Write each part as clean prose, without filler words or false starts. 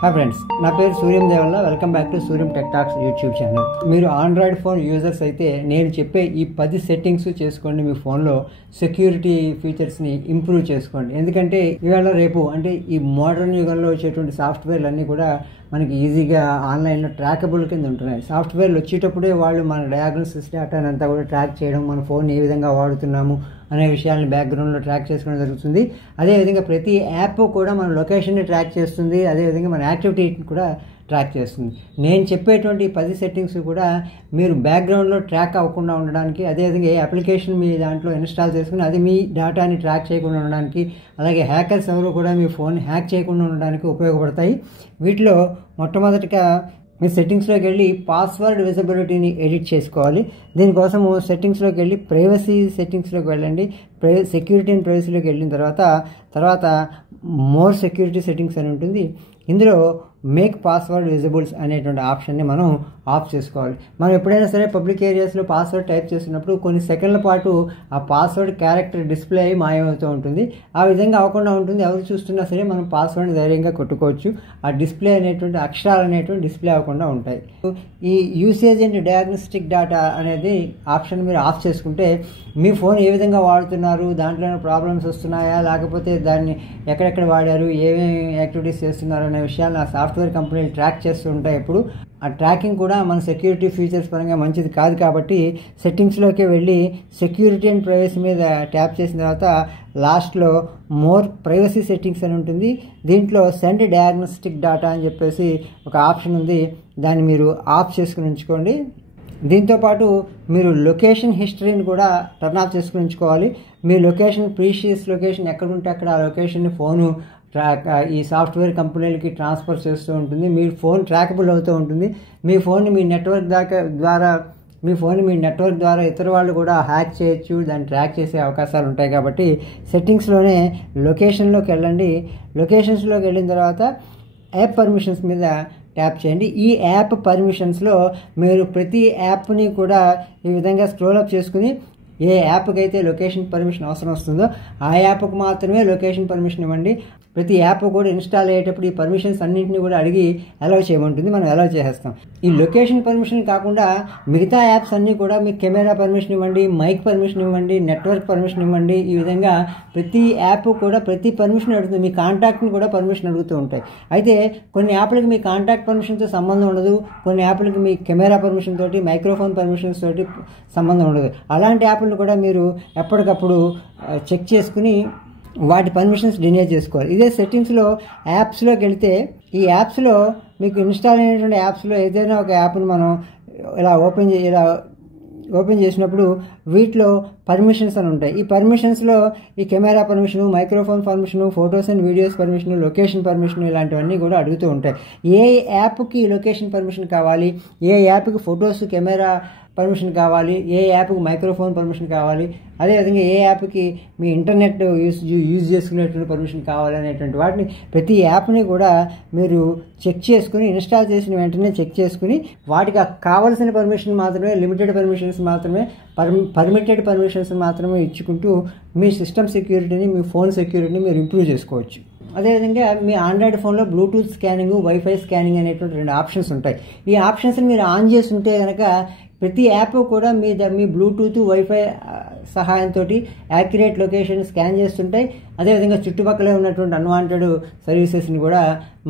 Hi friends, నా పేరు Suryam Devalla. Welcome back to Suryam tech talks YouTube channel. మీరు ఆండ్రాయిడ్ ఫోన్ యూజర్స్ అయితే నేను చెప్పే ఈ 10 సెట్టింగ్స్ చేసుకోండి. మీ ఫోన్లో సెక్యూరిటీ ఫీచర్స్ని ఇంప్రూవ్ చేసుకోండి. ఎందుకంటే ఇవాళ రేపు అంటే ఈ మోడర్న్ యుగంలో వచ్చేటువంటి సాఫ్ట్వేర్లు అన్నీ కూడా మనకి ఈజీగా ఆన్లైన్లో ట్రాకబుల్ కింద ఉంటున్నాయి. సాఫ్ట్వేర్లు వచ్చేటప్పుడే వాళ్ళు మన డయాగ్నోసిస్ డేటాని అంతా కూడా ట్రాక్ చేయడం, మన ఫోన్ ఏ విధంగా వాడుతున్నాము అనే విషయాలను బ్యాక్గ్రౌండ్లో ట్రాక్ చేసుకోవడం జరుగుతుంది. అదేవిధంగా ప్రతి యాప్ కూడా మన లొకేషన్ని ట్రాక్ చేస్తుంది. అదేవిధంగా మన యాక్టివిటీని కూడా ట్రాక్ చేస్తుంది. నేను చెప్పేటువంటి 10 సెట్టింగ్స్ కూడా మీరు బ్యాక్గ్రౌండ్లో ట్రాక్ అవ్వకుండా ఉండడానికి, అదేవిధంగా ఏ అప్లికేషన్ మీ దాంట్లో ఇన్స్టాల్ చేసుకుని అది మీ డేటాని ట్రాక్ చేయకుండా ఉండడానికి, అలాగే హ్యాకర్స్ ఎవరు కూడా మీ ఫోన్ హ్యాక్ చేయకుండా ఉండడానికి ఉపయోగపడతాయి. వీటిలో మొట్టమొదటిగా మీ సెట్టింగ్స్లోకి వెళ్ళి పాస్వర్డ్ విజిబిలిటీని ఎడిట్ చేసుకోవాలి. దీనికోసం సెట్టింగ్స్లోకి వెళ్ళి ప్రైవసీ సెట్టింగ్స్లోకి వెళ్ళండి. సెక్యూరిటీ అండ్ ప్రైవసీలోకి వెళ్ళిన తర్వాత మోర్ సెక్యూరిటీ సెట్టింగ్స్ అని ఉంటుంది. ఇందులో మేక్ పాస్వర్డ్ విజిబుల్స్ అనేటువంటి ఆప్షన్ని మనం ఆఫ్ చేసుకోవాలి. మనం ఎప్పుడైనా సరే పబ్లిక్ ఏరియాస్లో పాస్వర్డ్ టైప్ చేస్తున్నప్పుడు కొన్ని సెకండ్ల పాటు ఆ పాస్వర్డ్ క్యారెక్టర్ డిస్ప్లే అయి మాయమవుతూ ఉంటుంది. ఆ విధంగా అవ్వకుండా ఉంటుంది. ఎవరు చూస్తున్నా సరే మనం పాస్వర్డ్ని ధైర్యంగా కొట్టుకోవచ్చు. ఆ డిస్ప్లే అనేటువంటి అక్షరాలు అనేటువంటి డిస్ప్లే అవ్వకుండా ఉంటాయి. ఈ యూసేజ్ అండ్ డయాగ్నోస్టిక్ డేటా అనేది ఆప్షన్ మీరు ఆఫ్ చేసుకుంటే మీ ఫోన్ ఏ విధంగా వాడుతున్నారు, దాంట్లో ప్రాబ్లమ్స్ వస్తున్నాయా, లేకపోతే దాన్ని ఎక్కడెక్కడ వాడారు, ఏమేమి యాక్టివిటీస్ చేస్తున్నారు అనే విషయాన్ని ఆ సాఫ్ట్వేర్ కంపెనీలు ట్రాక్ చేస్తూ ఉంటాయి. ఎప్పుడు ఆ ట్రాకింగ్ కూడా మన సెక్యూరిటీ ఫీచర్స్ పరంగా మంచిది కాదు. కాబట్టి సెట్టింగ్స్లోకి వెళ్ళి సెక్యూరిటీ అండ్ ప్రైవసీ మీద ట్యాప్ చేసిన తర్వాత లాస్ట్లో మోర్ ప్రైవసీ సెట్టింగ్స్ అని ఉంటుంది. దీంట్లో సెండ్ డయాగ్నోస్టిక్ డేటా అని చెప్పేసి ఒక ఆప్షన్ ఉంది. దాన్ని మీరు ఆఫ్ చేసుకుని ఉంచుకోండి. దీంతోపాటు మీరు లొకేషన్ హిస్టరీని కూడా టర్న్ ఆఫ్ చేసుకుని ఉంచుకోవాలి. మీ లొకేషన్ ప్రీషియస్ లొకేషన్ ఎక్కడుంటే అక్కడ ఆ లొకేషన్ని ఫోను ఈ సాఫ్ట్వేర్ కంపెనీలకి ట్రాన్స్ఫర్ చేస్తూ ఉంటుంది. మీ ఫోన్ ట్రాకబుల్ అవుతూ ఉంటుంది. మీ ఫోన్ని మీ నెట్వర్క్ ద్వారా ఇతర వాళ్ళు కూడా హ్యాక్ చేయొచ్చు, దాన్ని ట్రాక్ చేసే అవకాశాలు ఉంటాయి. కాబట్టి సెట్టింగ్స్లోనే లొకేషన్లోకి వెళ్ళండి. లొకేషన్స్లోకి వెళ్ళిన తర్వాత యాప్ పర్మిషన్స్ మీద ట్యాప్ చేయండి. ఈ యాప్ పర్మిషన్స్లో మీరు ప్రతి యాప్ని కూడా ఈ విధంగా స్క్రోల్ అప్ చేసుకుని ఏ యాప్కి అయితే లొకేషన్ పర్మిషన్ అవసరం వస్తుందో ఆ యాప్కి మాత్రమే లొకేషన్ పర్మిషన్ ఇవ్వండి. ప్రతి యాప్ కూడా ఇన్స్టాల్ అయ్యేటప్పుడు ఈ పర్మిషన్స్ అన్నింటినీ కూడా అడిగి అలౌ చేయమంటుంది. మనం అలౌ చేసేస్తాం. ఈ లొకేషన్ పర్మిషన్ కాకుండా మిగతా యాప్స్ అన్నీ కూడా మీకు కెమెరా పర్మిషన్ ఇవ్వండి, మైక్ పర్మిషన్ ఇవ్వండి, నెట్వర్క్ పర్మిషన్ ఇవ్వండి. ఈ విధంగా ప్రతి యాప్ కూడా ప్రతి పర్మిషన్ అడుగుతుంది. మీ కాంటాక్ట్ని కూడా పర్మిషన్ అడుగుతూ ఉంటాయి. అయితే కొన్ని యాప్లకి మీ కాంటాక్ట్ పర్మిషన్తో సంబంధం ఉండదు. కొన్ని యాప్లకి మీ కెమెరా పర్మిషన్ తోటి, మైక్రోఫోన్ పర్మిషన్స్ తోటి సంబంధం ఉండదు. అలాంటి యాప్లను కూడా మీరు ఎప్పటికప్పుడు చెక్ చేసుకుని వాటి పర్మిషన్స్ డినే చేసుకోవాలి. ఇదే సెట్టింగ్స్లో యాప్స్లోకి వెళితే ఈ యాప్స్లో మీకు ఇన్స్టాల్ అయినటువంటి యాప్స్లో ఏదైనా ఒక యాప్ను మనం ఇలా ఓపెన్ చేసినప్పుడు వీటిలో పర్మిషన్స్ అని ఉంటాయి. ఈ పర్మిషన్స్లో ఈ camera permission, microphone permission, photos and videos permission, location permission ఇలాంటివన్నీ కూడా అడుగుతూ ఉంటాయి. ఏ యాప్కి లొకేషన్ పర్మిషన్ కావాలి, ఏ యాప్కి ఫొటోస్ కెమెరా పర్మిషన్ కావాలి, ఏ యాప్కి మైక్రోఫోన్ పర్మిషన్ కావాలి, అదేవిధంగా ఏ యాప్కి మీ ఇంటర్నెట్ యూజ్ చేసుకునేటువంటి పర్మిషన్ కావాలి అనేటువంటి వాటిని ప్రతి యాప్ని కూడా మీరు చెక్ చేసుకుని ఇన్స్టాల్ చేసిన వెంటనే చెక్ చేసుకుని వాటికి కావాల్సిన పర్మిషన్ మాత్రమే, లిమిటెడ్ పర్మిషన్స్ మాత్రమే, పర్మిటెడ్ పర్మిషన్స్ మాత్రమే ఇచ్చుకుంటూ మీ సిస్టమ్ సెక్యూరిటీని, మీ ఫోన్ సెక్యూరిటీని మీరు ఇంప్రూవ్ చేసుకోవచ్చు. అదేవిధంగా మీ ఆండ్రాయిడ్ ఫోన్లో బ్లూటూత్ స్కానింగ్, వైఫై స్కానింగ్ అనేటువంటి 2 ఆప్షన్స్ ఉంటాయి. ఈ ఆప్షన్స్ని మీరు ఆన్ చేస్తుంటే కనుక ప్రతి యాప్ కూడా మీ బ్లూటూత్, వైఫై సహాయంతో యాక్యురేట్ లొకేషన్ స్కాన్ చేస్తుంటాయి. అదేవిధంగా చుట్టుపక్కల ఉన్నటువంటి అన్వాంటెడ్ సర్వీసెస్ని కూడా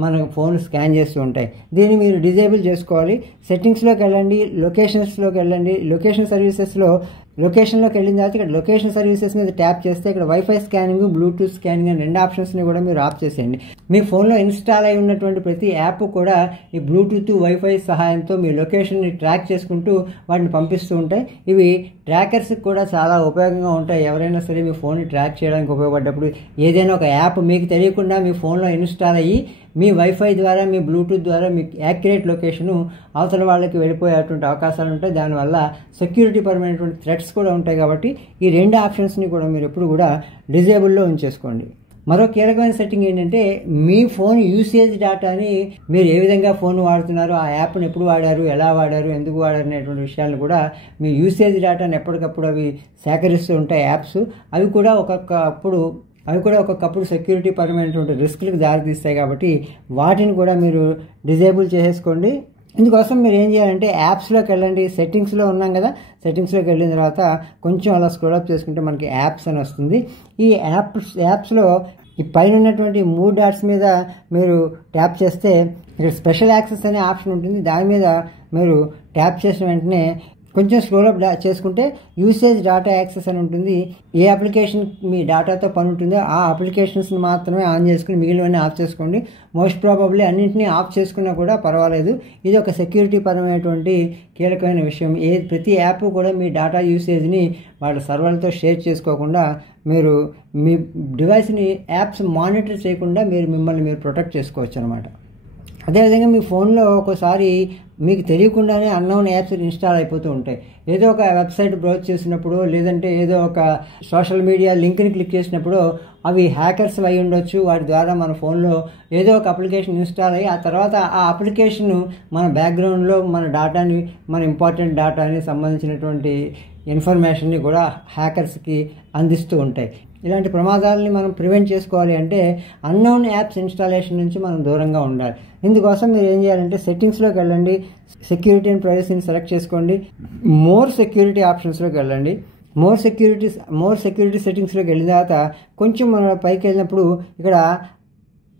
మన ఫోన్ స్కాన్ చేస్తూ ఉంటాయి. దీన్ని మీరు డిజేబుల్ చేసుకోవాలి. సెట్టింగ్స్లోకి వెళ్ళండి, లొకేషన్స్లోకి వెళ్ళండి. లొకేషన్లోకి వెళ్ళిన తర్వాత ఇక్కడ లొకేషన్ సర్వీసెస్ మీద ట్యాప్ చేస్తే ఇక్కడ వైఫై స్కానింగ్, బ్లూటూత్ స్కానింగ్ అనే 2 ఆప్షన్స్ని కూడా మీరు ఆఫ్ చేసేయండి. మీ ఫోన్లో ఇన్స్టాల్ అయి ఉన్నటువంటి ప్రతి యాప్ కూడా ఈ బ్లూటూత్, వైఫై సహాయంతో మీ లొకేషన్ని ట్రాక్ చేసుకుంటూ వాటిని పంపిస్తూ ఉంటాయి. ఇవి ట్రాకర్స్కి కూడా చాలా ఉపయోగంగా ఉంటాయి. ఎవరైనా సరే మీ ఫోన్ని ట్రాక్ చేయడానికి ఉపయోగపడ్డప్పుడు ఏదైనా ఒక యాప్ మీకు తెలియకుండా మీ ఫోన్లో ఇన్స్టాల్ అయ్యి మీ వైఫై ద్వారా, మీ బ్లూటూత్ ద్వారా మీ యాక్యురేట్ లొకేషను అవతల వాళ్ళకి వెళ్ళిపోయేటువంటి అవకాశాలు ఉంటాయి. దానివల్ల సెక్యూరిటీ పరమైనటువంటి థ్రెట్స్ కూడా ఉంటాయి. కాబట్టి ఈ 2 ఆప్షన్స్ని కూడా మీరు ఎప్పుడు కూడా డిజేబుల్లో ఉంచేసుకోండి. మరో కీలకమైన సెట్టింగ్ ఏంటంటే మీ ఫోన్ యూసేజ్ డేటాని మీరు ఏ విధంగా ఫోన్ వాడుతున్నారు, ఆ యాప్ని ఎప్పుడు వాడారు, ఎలా వాడారు, ఎందుకు వాడారు అనేటువంటి విషయాలను కూడా మీ యూసేజ్ డేటాని ఎప్పటికప్పుడు అవి సేకరిస్తూ ఉంటాయి యాప్స్. అవి కూడా ఒక్కొక్కప్పుడు అవి కూడా ఒక్కొక్కప్పుడు సెక్యూరిటీ పరమైనటువంటి రిస్క్లకు దారితీస్తాయి. కాబట్టి వాటిని కూడా మీరు డిజేబుల్ చేసేసుకోండి. ఇందుకోసం మీరు ఏం చేయాలంటే యాప్స్లోకి వెళ్ళండి. సెట్టింగ్స్లో ఉన్నాం కదా, సెట్టింగ్స్లోకి వెళ్ళిన తర్వాత కొంచెం అలా స్క్రోల్ అప్ చేసుకుంటే మనకి యాప్స్ అని వస్తుంది. ఈ యాప్స్లో ఈ పైన ఉన్నటువంటి 3 డాట్స్ మీద మీరు ట్యాప్ చేస్తే ఇక్కడ స్పెషల్ యాక్సెస్ అనే ఆప్షన్ ఉంటుంది. దాని మీద మీరు ట్యాప్ చేసిన వెంటనే కొంచెం స్క్రోల్ అప్ చేసుకుంటే యూసేజ్ డేటా యాక్సెస్ అని ఉంటుంది. ఏ అప్లికేషన్ మీ డేటాతో పని ఉంటుందో ఆ అప్లికేషన్స్ని మాత్రమే ఆన్ చేసుకుని మిగిలినవన్నీ ఆఫ్ చేసుకోండి. మోస్ట్ ప్రాబబ్లీ అన్నింటినీ ఆఫ్ చేసుకున్నా కూడా పర్వాలేదు. ఇది ఒక సెక్యూరిటీ పరమైనటువంటి కీలకమైన విషయం. ప్రతి యాప్ కూడా మీ డేటా యూసేజ్ని వాళ్ళ సర్వర్లతో షేర్ చేసుకోకుండా మీరు మీ డివైస్ని యాప్స్ మానిటర్ చేయకుండా మిమ్మల్ని మీరు ప్రొటెక్ట్ చేసుకోవచ్చు అనమాట. అదేవిధంగా మీ ఫోన్లో ఒక్కోసారి మీకు తెలియకుండానే అన్నోన్ యాప్స్ ఇన్స్టాల్ అయిపోతూ ఉంటాయి. ఏదో ఒక వెబ్సైట్ బ్రౌజ్ చేసినప్పుడు, లేదంటే ఏదో ఒక సోషల్ మీడియా లింక్ని క్లిక్ చేసినప్పుడు అవి హ్యాకర్స్ అయి ఉండొచ్చు. వాటి ద్వారా మన ఫోన్లో ఏదో ఒక అప్లికేషన్ ఇన్స్టాల్ అయ్యి ఆ తర్వాత ఆ అప్లికేషన్ మన బ్యాక్గ్రౌండ్లో మన డేటాని, మన ఇంపార్టెంట్ డేటాని సంబంధించినటువంటి ఇన్ఫర్మేషన్ని కూడా హ్యాకర్స్కి అందిస్తూ ఉంటాయి. ఇలాంటి ప్రమాదాలని మనం ప్రివెంట్ చేసుకోవాలి అంటే అన్నోన్ యాప్స్ ఇన్స్టాలేషన్ నుంచి మనం దూరంగా ఉండాలి. ఇందుకోసం మీరు ఏం చేయాలంటే సెట్టింగ్స్లోకి వెళ్ళండి, సెక్యూరిటీ అండ్ ప్రైవసీని సెలెక్ట్ చేసుకోండి, మోర్ సెక్యూరిటీ ఆప్షన్స్లోకి వెళ్ళండి. మోర్ సెక్యూరిటీ సెట్టింగ్స్లోకి వెళ్ళిన తర్వాత కొంచెం మనం పైకి వెళ్ళినప్పుడు ఇక్కడ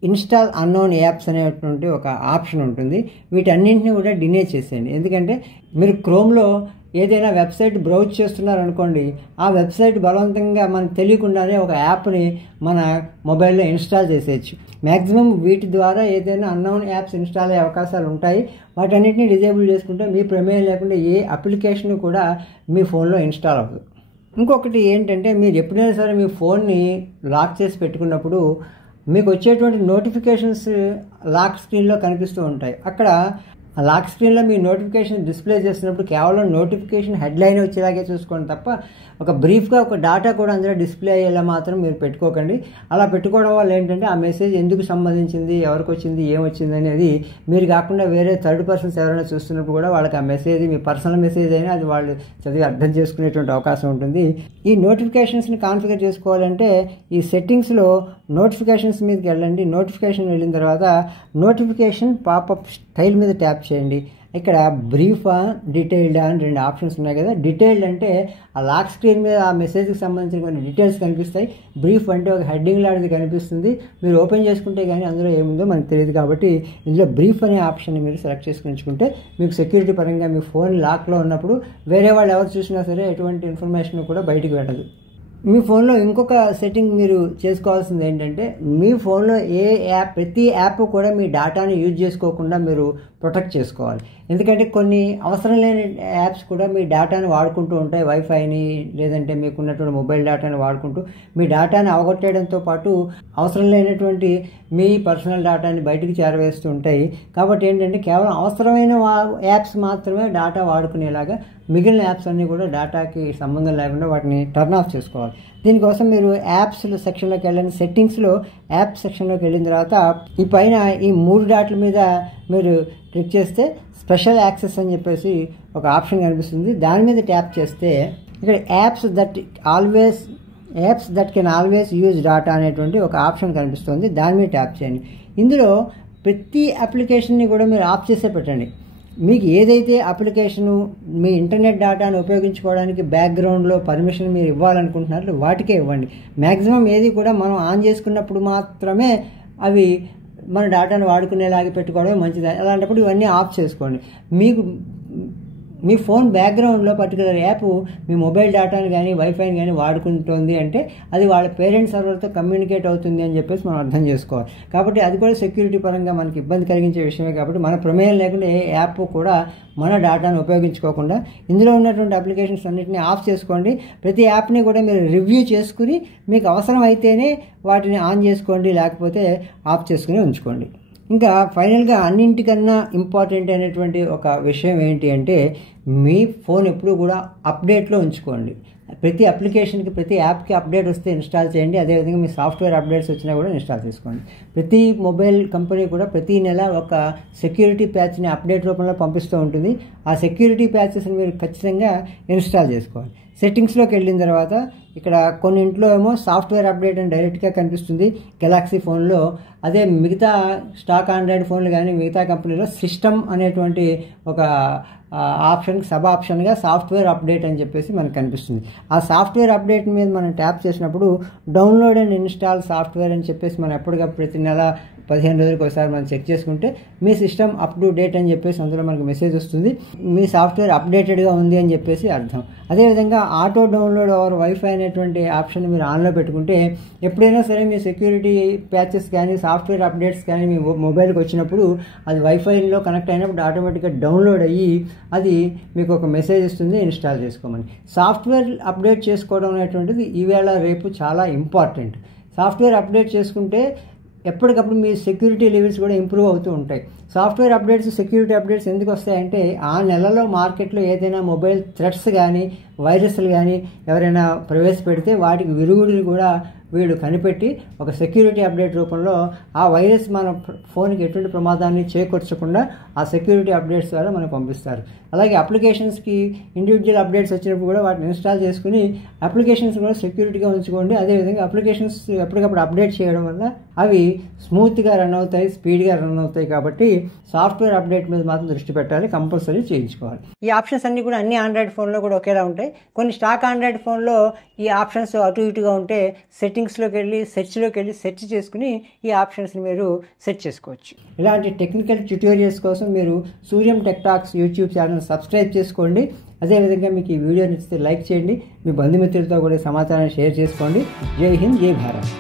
ఇన్స్టాల్ అన్నోన్ యాప్స్ అనేటువంటి ఒక ఆప్షన్ ఉంటుంది. వీటన్నింటినీ కూడా డినే చేసేయండి. ఎందుకంటే మీరు క్రోమ్లో ఏదైనా వెబ్సైట్ బ్రౌజ్ చేస్తున్నారనుకోండి, ఆ వెబ్సైట్ బలవంతంగా మనకు తెలియకుండానే ఒక యాప్ని మన మొబైల్లో ఇన్స్టాల్ చేసేయచ్చు. మ్యాక్సిమం వీటి ద్వారా ఏదైనా అన్నోన్ యాప్స్ ఇన్స్టాల్ అయ్యే అవకాశాలు ఉంటాయి. వాటన్నిటిని డిజేబుల్ చేసుకుంటే మీ ప్రమేయం లేకుండా ఏ అప్లికేషన్ కూడా మీ ఫోన్లో ఇన్స్టాల్ అవ్వదు. ఇంకొకటి ఏంటంటే మీరు ఎప్పుడైనా సరే మీ ఫోన్ని లాక్ చేసి పెట్టుకున్నప్పుడు మీకు వచ్చేటువంటి నోటిఫికేషన్స్ లాక్ స్క్రీన్లో కనిపిస్తూ ఉంటాయి. అక్కడ ఆ లాక్ స్క్రీన్లో మీ నోటిఫికేషన్ డిస్ప్లే చేసినప్పుడు కేవలం నోటిఫికేషన్ హెడ్లైన్ వచ్చేలాగే చూసుకోండి తప్ప ఒక బ్రీఫ్గా ఒక డేటా కూడా అందులో డిస్ప్లే అయ్యేలా మాత్రం మీరు పెట్టుకోకండి. అలా పెట్టుకోవడం వల్ల ఏంటంటే ఆ మెసేజ్ ఎందుకు సంబంధించింది, ఎవరికి వచ్చింది, ఏమొచ్చింది అనేది మీరు కాకుండా వేరే థర్డ్ పర్సన్స్ ఎవరైనా చూస్తున్నప్పుడు కూడా వాళ్ళకి ఆ మెసేజ్ మీ పర్సనల్ మెసేజ్ అయినా అది వాళ్ళు చదివి అర్థం చేసుకునేటువంటి అవకాశం ఉంటుంది. ఈ నోటిఫికేషన్స్ని కాన్ఫిగర్ చేసుకోవాలంటే ఈ సెట్టింగ్స్లో నోటిఫికేషన్స్ మీదకి వెళ్ళండి. నోటిఫికేషన్ వెళ్ళిన తర్వాత నోటిఫికేషన్ పాపప్ స్టైల్ మీద ట్యాప్ చేయండి. ఇక్కడ బ్రీఫా, డీటెయిల్డా అని 2 ఆప్షన్స్ ఉన్నాయి కదా. డీటెయిల్డ్ అంటే ఆ లాక్ స్క్రీన్ మీద ఆ మెసేజ్కి సంబంధించిన కొన్ని డీటెయిల్స్ కనిపిస్తాయి. బ్రీఫ్ అంటే ఒక హెడ్డింగ్ లాంటిది కనిపిస్తుంది. మీరు ఓపెన్ చేసుకుంటే కానీ అందులో ఏముందో మనకు తెలియదు. కాబట్టి ఇందులో బ్రీఫ్ అనే ఆప్షన్ని మీరు సెలెక్ట్ చేసుకుని ఉంచుకుంటే మీకు సెక్యూరిటీ పరంగా మీ ఫోన్ లాక్లో ఉన్నప్పుడు వేరే వాళ్ళు ఎవరు చూసినా సరే ఎటువంటి ఇన్ఫర్మేషన్ కూడా బయటికి వెళ్ళదు. మీ ఫోన్లో ఇంకొక సెట్టింగ్ మీరు చేసుకోవాల్సింది ఏంటంటే మీ ఫోన్లో ప్రతి యాప్ కూడా మీ డేటాని యూజ్ చేసుకోకుండా మీరు ప్రొటెక్ట్ చేసుకోవాలి. ఎందుకంటే కొన్ని అవసరం లేని యాప్స్ కూడా మీ డేటాని వాడుకుంటూ ఉంటాయి. వైఫైని లేదంటే మీకున్నటువంటి మొబైల్ డేటాని వాడుకుంటూ మీ డేటాని అవగొట్టేయడంతో పాటు అవసరం లేనటువంటి మీ పర్సనల్ డేటాని బయటికి చేరవేస్తూ ఉంటాయి. కాబట్టి ఏంటంటే కేవలం అవసరమైన యాప్స్ మాత్రమే డేటా వాడుకునేలాగా మిగిలిన యాప్స్ అన్నీ కూడా డేటాకి సంబంధం లేకుండా వాటిని టర్న్ ఆఫ్ చేసుకోవాలి. దీనికోసం మీరు యాప్స్ సెక్షన్లోకి వెళ్ళండి. సెట్టింగ్స్లో యాప్ సెక్షన్లోకి వెళ్ళిన తర్వాత ఈ పైన ఈ 3 డాట్ల మీద మీరు క్లిక్ చేస్తే స్పెషల్ యాక్సెస్ అని చెప్పేసి ఒక ఆప్షన్ కనిపిస్తుంది. దాని మీద ట్యాప్ చేస్తే ఇక్కడ apps that can always use data అనేటువంటి ఒక ఆప్షన్ కనిపిస్తుంది. దాని మీద ట్యాప్ చేయండి. ఇందులో ప్రతి అప్లికేషన్ని కూడా మీరు ఆఫ్ చేసే పెట్టండి. మీకు ఏదైతే అప్లికేషను మీ ఇంటర్నెట్ డేటాను ఉపయోగించుకోవడానికి బ్యాక్గ్రౌండ్లో పర్మిషన్ మీరు ఇవ్వాలనుకుంటున్నారో వాటికే ఇవ్వండి. మ్యాక్సిమం ఏది కూడా మనం ఆన్ చేసుకున్నప్పుడు మాత్రమే అవి మన డేటాను వాడుకునేలాగా పెట్టుకోవడమే మంచిది. అలాంటప్పుడు ఇవన్నీ ఆఫ్ చేసుకోండి. మీ ఫోన్ బ్యాక్గ్రౌండ్లో పర్టికులర్ యాప్ మీ మొబైల్ డేటాని కానీ వైఫైని కానీ వాడుకుంటుంది అంటే అది వాళ్ళ పేరెంట్ సర్వర్తో కమ్యూనికేట్ అవుతుంది అని చెప్పేసి మనం అర్థం చేసుకోవాలి. కాబట్టి అది కూడా సెక్యూరిటీ పరంగా మనకి ఇబ్బంది కలిగించే విషయమే. కాబట్టి మన ప్రమేయం లేకుండా ఏ యాప్ కూడా మన డేటాను ఉపయోగించుకోకుండా ఇందులో ఉన్నటువంటి అప్లికేషన్స్ అన్నింటినీ ఆఫ్ చేసుకోండి. ప్రతి యాప్ని కూడా మీరు రివ్యూ చేసుకుని మీకు అవసరం అయితేనే వాటిని ఆన్ చేసుకోండి, లేకపోతే ఆఫ్ చేసుకుని ఉంచుకోండి. ఇంకా ఫైనల్గా అన్నింటికన్నా ఇంపార్టెంట్ అయినటువంటి ఒక విషయం ఏంటి అంటే మీ ఫోన్ ఎప్పుడూ కూడా అప్డేట్లో ఉంచుకోండి. ప్రతి అప్లికేషన్కి ప్రతి యాప్కి అప్డేట్ వస్తే ఇన్స్టాల్ చేయండి. అదేవిధంగా మీ సాఫ్ట్వేర్ అప్డేట్స్ వచ్చినా కూడా ఇన్స్టాల్ చేసుకోండి. ప్రతి మొబైల్ కంపెనీ కూడా ప్రతి నెల ఒక సెక్యూరిటీ ప్యాచ్ని అప్డేట్ రూపంలో పంపిస్తూ ఉంటుంది. ఆ సెక్యూరిటీ ప్యాచెస్ని మీరు ఖచ్చితంగా ఇన్స్టాల్ చేసుకోవాలి. సెట్టింగ్స్లోకి వెళ్ళిన తర్వాత ఇక్కడ కొన్నింట్లో ఏమో సాఫ్ట్వేర్ అప్డేట్ అని డైరెక్ట్గా కనిపిస్తుంది గెలాక్సీ ఫోన్లో. అదే మిగతా స్టాక్ ఆండ్రాయిడ్ ఫోన్లు కానీ మిగతా కంపెనీలో సిస్టమ్ అనేటువంటి ఒక ఆప్షన్ సబ్ ఆప్షన్గా సాఫ్ట్వేర్ అప్డేట్ అని చెప్పేసి మనకు కనిపిస్తుంది. ఆ సాఫ్ట్వేర్ అప్డేట్ మీద మనం ట్యాప్ చేసినప్పుడు డౌన్లోడ్ అండ్ ఇన్స్టాల్ సాఫ్ట్వేర్ అని చెప్పేసి మనం ఎప్పటికప్పుడు ప్రతి నెల 15 రోజులకు ఒకసారి మనం చెక్ చేసుకుంటే మీ సిస్టమ్ అప్ టు డేట్ అని చెప్పేసి అందులో మనకు మెసేజ్ వస్తుంది. మీ సాఫ్ట్వేర్ అప్డేటెడ్గా ఉంది అని చెప్పేసి అర్థం. అదేవిధంగా ఆటో డౌన్లోడ్ ఓవర్ వైఫై అనేటువంటి ఆప్షన్ మీరు ఆన్లో పెట్టుకుంటే ఎప్పుడైనా సరే మీ సెక్యూరిటీ ప్యాచెస్ కానీ సాఫ్ట్వేర్ అప్డేట్స్ కానీ మీ మొబైల్కి వచ్చినప్పుడు అది వైఫైలో కనెక్ట్ అయినప్పుడు ఆటోమేటిక్గా డౌన్లోడ్ అయ్యి అది మీకు ఒక మెసేజ్ ఇస్తుంది ఇన్స్టాల్ చేసుకోమని. సాఫ్ట్వేర్ అప్డేట్ చేసుకోవడం అనేటువంటిది ఈవేళ రేపు చాలా ఇంపార్టెంట్. సాఫ్ట్వేర్ అప్డేట్ చేసుకుంటే ఎప్పటికప్పుడు మీ సెక్యూరిటీ లెవెల్స్ కూడా ఇంప్రూవ్ అవుతూ ఉంటాయి. సాఫ్ట్వేర్ అప్డేట్స్ సెక్యూరిటీ అప్డేట్స్ ఎందుకు వస్తాయంటే ఆ నెలలో మార్కెట్లో ఏదైనా మొబైల్ థ్రెట్స్ కానీ వైరస్లు కానీ ఎవరైనా ప్రవేశపెడితే వాటికి విరుగుడులు కూడా వీళ్ళు కనిపెట్టి ఒక సెక్యూరిటీ అప్డేట్ రూపంలో ఆ వైరస్ మన ఫోన్కి ఎటువంటి ప్రమాదాన్ని చేకూర్చకుండా ఆ సెక్యూరిటీ అప్డేట్స్ ద్వారా మనకు పంపిస్తారు. అలాగే అప్లికేషన్స్కి ఇండివిజువల్ అప్డేట్స్ వచ్చినప్పుడు కూడా వాటిని ఇన్స్టాల్ చేసుకుని అప్లికేషన్స్ కూడా సెక్యూరిటీగా ఉంచుకోండి. అదేవిధంగా అప్లికేషన్స్ ఎప్పటికప్పుడు అప్డేట్ చేయడం వల్ల అవి స్మూత్గా రన్ అవుతాయి, స్పీడ్గా రన్ అవుతాయి. కాబట్టి సాఫ్ట్వేర్ అప్డేట్ మీద మాత్రం దృష్టి పెట్టాలి, కంపల్సరీ చేయించుకోవాలి. ఈ ఆప్షన్స్ అన్నీ కూడా అన్ని ఆండ్రాయిడ్ ఫోన్లో కూడా ఒకేలా ఉంటాయి. కొన్ని స్టాక్ ఆండ్రాయిడ్ ఫోన్లో ఈ ఆప్షన్స్ అటు ఇటుగా ఉంటే సెట్టింగ్స్లోకి వెళ్ళి సెర్చ్ చేసుకుని ఈ ఆప్షన్స్ని మీరు సెట్ చేసుకోవచ్చు. ఇలాంటి టెక్నికల్ ట్యుటోరియల్స్ కోసం మీరు Suryam tech talks YouTube channel subscribe చేసుకోండి. అదేవిధంగా మీకు ఈ వీడియో నచ్చితే లైక్ చేయండి. మీ బంధుమిత్రులతో కూడా సమాచారాన్ని షేర్ చేసుకోండి. జై హింద్, జై భారత్.